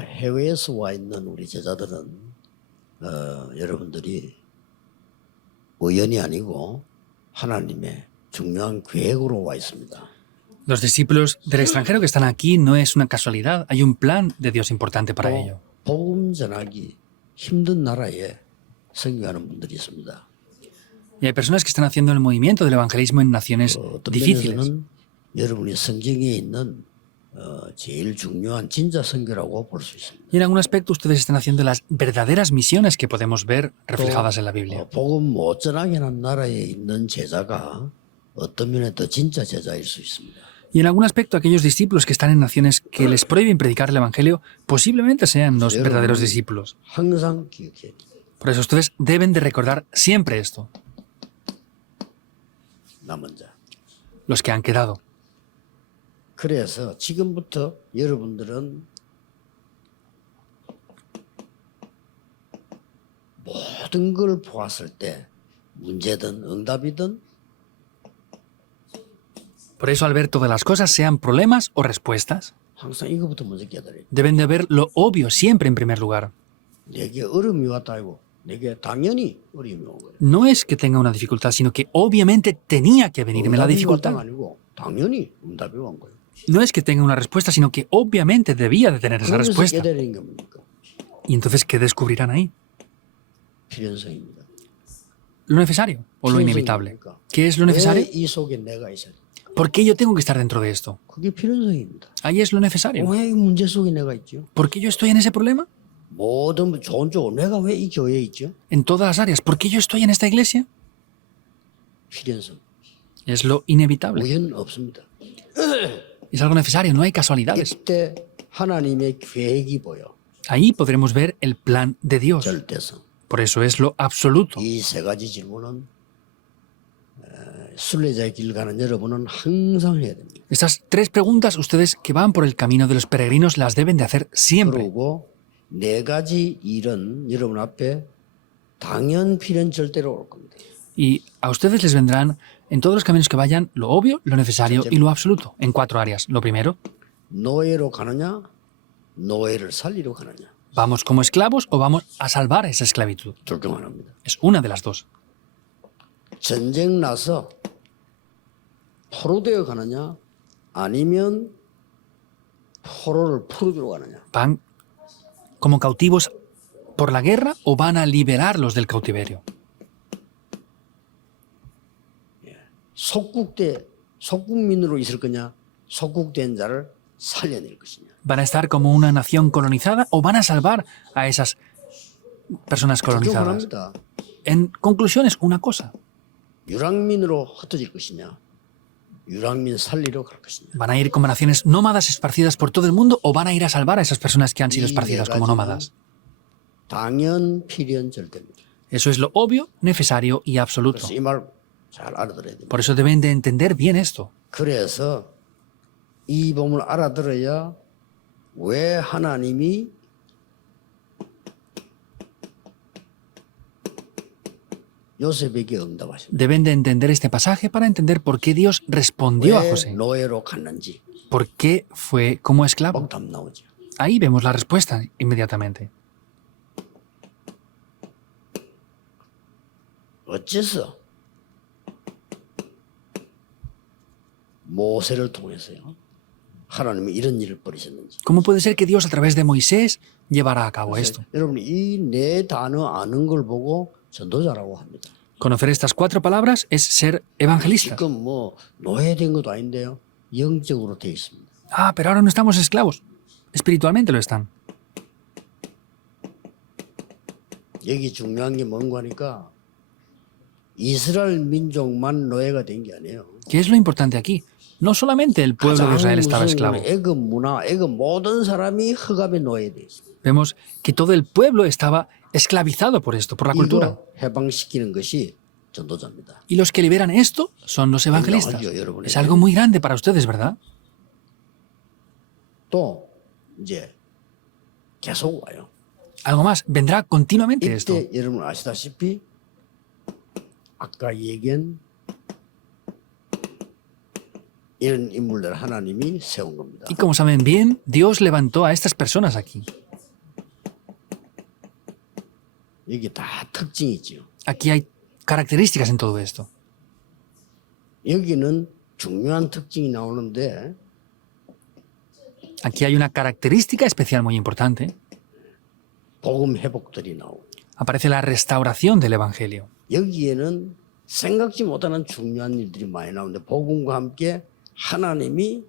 해외에서 와 있는 우리 제자들은 여러분들이 우연이 아니고 하나님의 중요한 계획으로 와 있습니다. Los discípulos del extranjero que están aquí no es una casualidad, hay un plan de Dios importante para ello. 복음 전하기 힘든 나라에 선교하는 분들이 있습니다. Y hay personas que están haciendo el movimiento del evangelismo en naciones 어떤 difíciles. 면에서는 여러분이 성경에 있는 제일 중요한 진짜 선교라고 볼 수 있습니다. Y en algún aspecto ustedes están haciendo las verdaderas misiones que podemos ver reflejadas en la Biblia. 복음 못 전하게 한 나라에 있는 제자가 어떤 면에 더 진짜 제자일 수 있습니다. Y en algún aspecto aquellos discípulos que están en naciones que les prohíben predicar el Evangelio posiblemente sean los verdaderos discípulos. 항상 기억해야 돼요. Por eso ustedes deben de recordar siempre esto, 남은 자. los que han quedado. 그래서 지금부터 여러분들은 모든 걸 보았을 때 문제든 응답이든 Por eso al ver todas las cosas, sean problemas o respuestas, 항상 이거부터 먼저 깨달아야 돼. deben de ver lo obvio siempre en primer lugar. 내게 어려움이 왔다 하고 내게 당연히 어려움이 온 거예요. No es que tenga una dificultad, sino que obviamente tenía que venirme la 응답이 왔다가 dificultad. 아니고 당연히 응답이 온 거예요. No es que tenga una respuesta, sino que obviamente debía de tener esa 그래서 respuesta. 깨달은 게 뭡니까? Y entonces, ¿qué descubrirán ahí? 필연성입니다. Lo necesario o lo inevitable. ¿Qué es lo necesario? 왜 이 속에 내가 있어야 돼? ¿Por qué yo tengo que estar dentro de esto? 그게 필연성입니다. Ahí es lo necesario. 왜 이 문제 속에 내가 있죠? ¿Por qué yo estoy en ese problema? 모든 좋은 쪽으로 내가 왜 이 교회에 있죠? En todas las áreas. ¿Por qué yo estoy en esta iglesia? 필연성. Es lo inevitable. 우연 없습니다. Es algo necesario, no hay casualidades. 이때 하나님의 계획이 보여. Ahí podremos ver el plan de Dios. 절대성. Por eso es lo absoluto. 이 세 가지 질문은 순례자의 길 가는 여러분은 항상 해야 됩니다. Estas tres preguntas, ustedes que van por el camino de los peregrinos, las deben de hacer siempre. 그리고 네 가지 일은 여러분 앞에 당연 필연 절대로 올 겁니다. Y a ustedes les vendrán, en todos los caminos que vayan, lo obvio, lo necesario y lo absoluto, en 4 áreas. Lo primero, 노예로 가느냐, 노예를 살리러 가느냐. ¿vamos como esclavos o vamos a salvar esa esclavitud? 둘 중 하나입니다. Es una de las dos. 전쟁 나서 포로되어 가느냐, 아니면 포로를 풀어주러 가느냐. ¿Van como cautivos por la guerra o van a liberarlos del cautiverio? 속국민으로 있을 거냐, 속국된 자를 살려낼 것이냐. ¿Van a estar como una nación colonizada o van a salvar a esas personas 둘 중 colonizadas? 하나입니다. En conclusión es una cosa. 유랑민으로 흩어질 것이냐, 유랑민 살리러 갈 것이냐. ¿Van a ir como naciones nómadas esparcidas por todo el mundo o van a ir a salvar a esas personas que han sido esparcidas como nómadas? 당연, 필연, 절대입니다. Eso es lo obvio, necesario y absoluto. 그래서 이 말 잘 알아들어야 됩니다. Por eso deben de entender bien esto. 그래서 이 본문을 알아들어야 왜 하나님이 요셉에게 응답하셨는지, Deben de entender este pasaje para entender por qué Dios respondió a 왜 José. 노예로 갔는지 ¿Por qué fue como esclavo? 답 나오죠. Ahí vemos la respuesta inmediatamente. 어째서 모세를 통해서요 하나님이 이런 일을 벌이셨는지. ¿Cómo puede ser que Dios a través de Moisés llevara a cabo esto? 여러분 이 네 단어 아는 걸 보고 전도자라고 합니다. Conocer estas 4 palabras es ser evangelista. 지금 뭐 노예된 것도 아닌데요. 영적으로 되어 있습니다. Ah, pero ahora no estamos esclavos. Espiritualmente lo están. 여기 중요한 게 뭔가 하니까 이스라엘 민족만 노예가 된 게 아니에요. ¿Qué es lo importante aquí? No solamente el pueblo de Israel estaba esclavo. 애굽 문화, 애굽 모든 사람이 흑암의 노예돼 있어요. Vemos que todo el pueblo estaba esclavizado por esto, por la cultura. 이거 해방시키는 것이 전도자입니다. Y los que liberan esto son los evangelistas. Es algo muy grande para ustedes, ¿verdad? 또 이제 계속 와요. Algo más, vendrá continuamente esto. 이때 여러분 아시다시피 아까 얘기한 이런 인물들 하나님이 세운 겁니다. Y como saben bien, Dios levantó a estas personas aquí. 이게 다 특징이죠. Aquí hay características en todo esto. 여기는 중요한 특징이 나오는데 Aquí hay una característica especial muy importante. 복음 회복들이 나오고 Aparece la restauración del Evangelio. 여기에는 생각지 못하는 중요한 일들이 많이 나오는데 복음과 함께 하나님이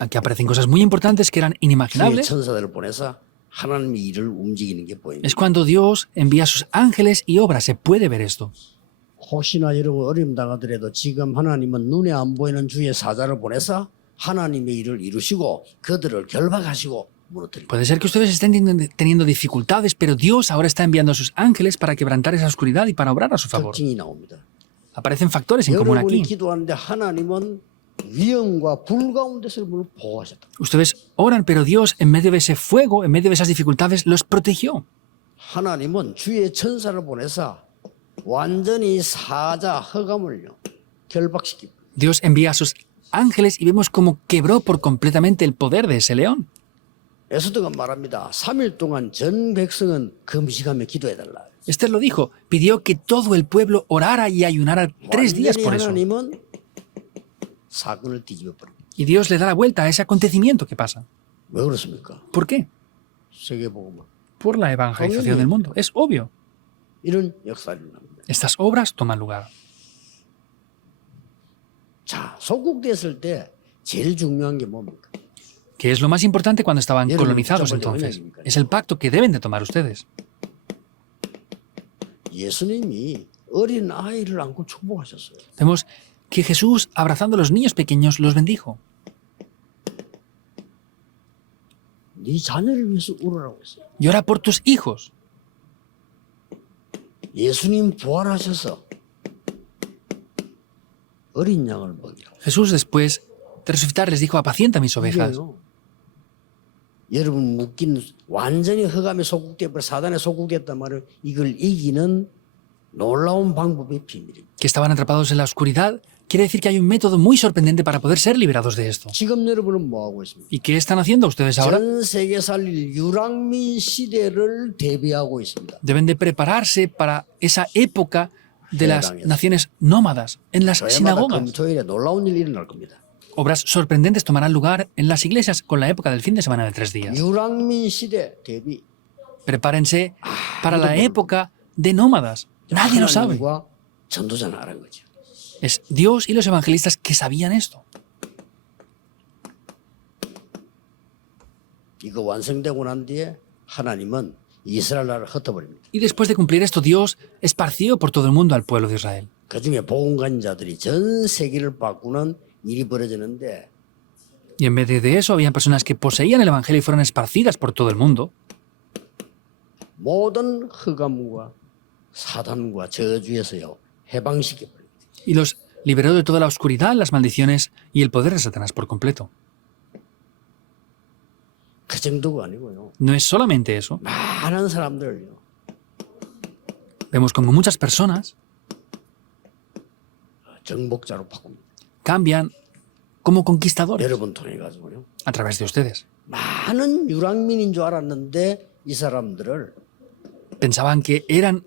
Aquí aparecen cosas muy importantes que eran 주의 inimaginables. 천사들을 보내서 하나님의 일을 움직이는 게 보입니다. Es cuando Dios envía a sus ángeles y obra. Se puede ver esto. 혹시나 여러분 어려움 당하더라도 지금 하나님은 눈에 안 보이는 주의 사자를 보내서 하나님의 일을 이루시고 그들을 결박하시고 무너뜨리고 Puede ser que ustedes estén teniendo dificultades, pero Dios ahora está enviando a sus ángeles para quebrantar esa oscuridad y para obrar a su favor. 특징이 나옵니다. Aparecen factores en común 여러분이 aquí. 기도하는데 하나님은 위험과 불 가운데서 여러분을 보호하셨다. Ustedes oran, pero Dios, en medio de ese fuego, en medio de esas dificultades, los protegió. 하나님은 주의 천사를 보내서 완전히 사자 허감을요 결박시킵니다. Dios envía a sus ángeles y vemos cómo quebró por completamente el poder de ese león. 에스더가 말합니다. 3일 동안 전 백성은 금식하며 기도해달라. Esther lo dijo, pidió que todo el pueblo orara y ayunara 3 días 완전히 por eso. 하나님은 사건을 뒤집어 버립니다. Y Dios le da la vuelta a ese acontecimiento que pasa. 왜 그렇습니까? ¿Por qué? 세계복음은 Por la evangelización del mundo. Es obvio. 이런 역사를 일어납니다. Estas obras toman lugar. 자, 속국됐을 때 제일 중요한 게 뭡니까? ¿Qué es lo más importante cuando estaban Yero, colonizados muchas entonces? veces, Es el pacto que deben de tomar ustedes. 예수님이 어린 아이를 안고 축복하셨어요. Vemos que Jesús, abrazando a los niños pequeños, los bendijo. 네 자녀를 위해서 울으라고 했어요. Llora por tus hijos. 예수님 부활하셔서 어린 양을 먹이라고. Jesús, después de resucitar, les dijo, apacienta mis ovejas. 이게요. 여러분 묶인 완전히 흑암에 속국돼 버려 사단에 속국됐단 말은 이걸 이기는 놀라운 방법의 비밀입니다. Que estaban atrapados en la oscuridad. Quiere decir que hay un método muy sorprendente para poder ser liberados de esto. 지금 여러분은 뭐 하고 있습니까? ¿Y qué están haciendo ustedes ahora? 전 세계 살릴 유랑민 시대를 대비하고 있습니다. Deben de prepararse para esa época de las Señoras. naciones nómadas, en las 저해마다 sinagogas. 금토일에 놀라운 일이 일어날 겁니다. Obras sorprendentes tomarán lugar en las iglesias con la época del fin de semana de 3 días. 유랑민 시대 대비. Prepárense para la época de nómadas. Nadie lo sabe. 하나님과 전도자는 알은 거죠. Es Dios y los evangelistas que sabían esto. 이거 완성되고 난 뒤에 하나님은 이스라엘 나라를 흩어버립니다. Y después de cumplir esto, Dios esparció por todo el mundo al pueblo de Israel. 그중에 복음가진 자들이 전 세계를 바꾸는 일이 벌어지는데 Y en medio de eso, había personas que poseían el evangelio y fueron esparcidas por todo el mundo. 모든 흑암과 사단과 저주에서요 해방시켜버립니다. Y los liberó de toda la oscuridad, las maldiciones y el poder de Satanás por completo. 그 정도가 아니고요. No es solamente eso. 많은 사람들을요 Vemos como muchas personas 정복자로 바꿉니다. cambian como conquistadores 여러분 통해 가지고요. a través de ustedes. 많은 유랑민인 줄 알았는데 이 사람들을 Pensaban que eran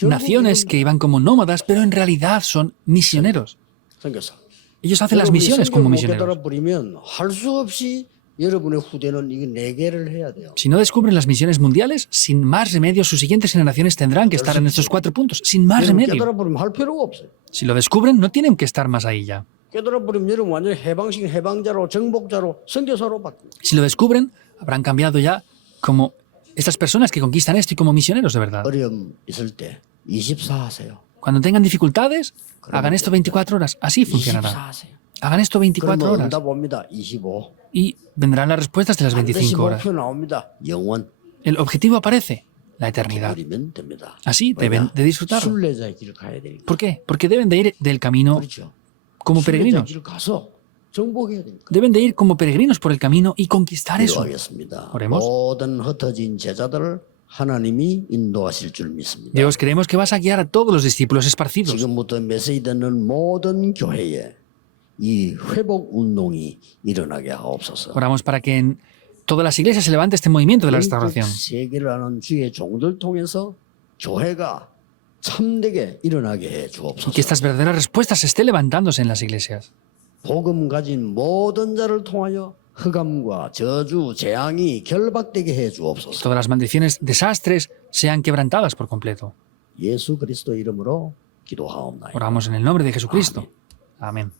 naciones que iban como nómadas, pero en realidad son misioneros. 선교사. Ellos hacen las misiones como misioneros. 깨달아 버리면 할 수 없이 여러분의 후대는 이거 4개를 해야 돼요. Si no descubren las misiones mundiales, sin más remedio, sus siguientes generaciones tendrán que estar en estos 4 puntos. Sin más 여러분 remedio. 깨달아 버리면 할 필요가 없어요. Si lo descubren, no tienen que estar más ahí ya. 깨달아 버리면 여러분 완전히 해방식 해방자로 정복자로 선교사로 바뀝니다. Si lo descubren, habrán cambiado ya como estas personas que conquistan esto y como misioneros de verdad. 어려움 있을 때 24 하세요. Cuando tengan dificultades, hagan esto 24 horas. Así 24 funcionará. 하세요. Hagan esto 24 그러면 horas. 응답 옵니다. 25. Y vendrán las respuestas de las 반드시 25 horas. 목표 나옵니다. 영원. El objetivo aparece, la eternidad. 버리면 됩니다. Así deben de disfrutarlo. 순례자의 길을 가야 되니까. ¿Por qué? Porque deben de ir del camino 그렇죠. como 순례자의 peregrinos. 길을 가서 정복해야 되니까. Deben de ir como peregrinos por el camino y conquistar eso. 기도하겠습니다. Oremos. 모든 흩어진 제자들을 하나님이 인도하실 줄 믿습니다. Dios, creemos que vas a guiar a todos los discípulos esparcidos. 지금부터 메시지 듣는 모든 교회에 이 회복 운동이 일어나게 하옵소서. Oramos para que en todas las iglesias se levante este movimiento de la restauración. 세계를 하는 주의 종들 통해서 교회가 참되게 일어나게 해 Y que 주옵소서. estas verdaderas respuestas esté levantándose en las iglesias. 복음 가진 모든 자를 통하여 흑암과 저주, 재앙이 결박되게 해 주옵소서. Todas las maldiciones, desastres sean quebrantadas por completo. 예수 그리스도 이름으로 기도하옵나이다. Oramos en el nombre de Jesucristo. Amén.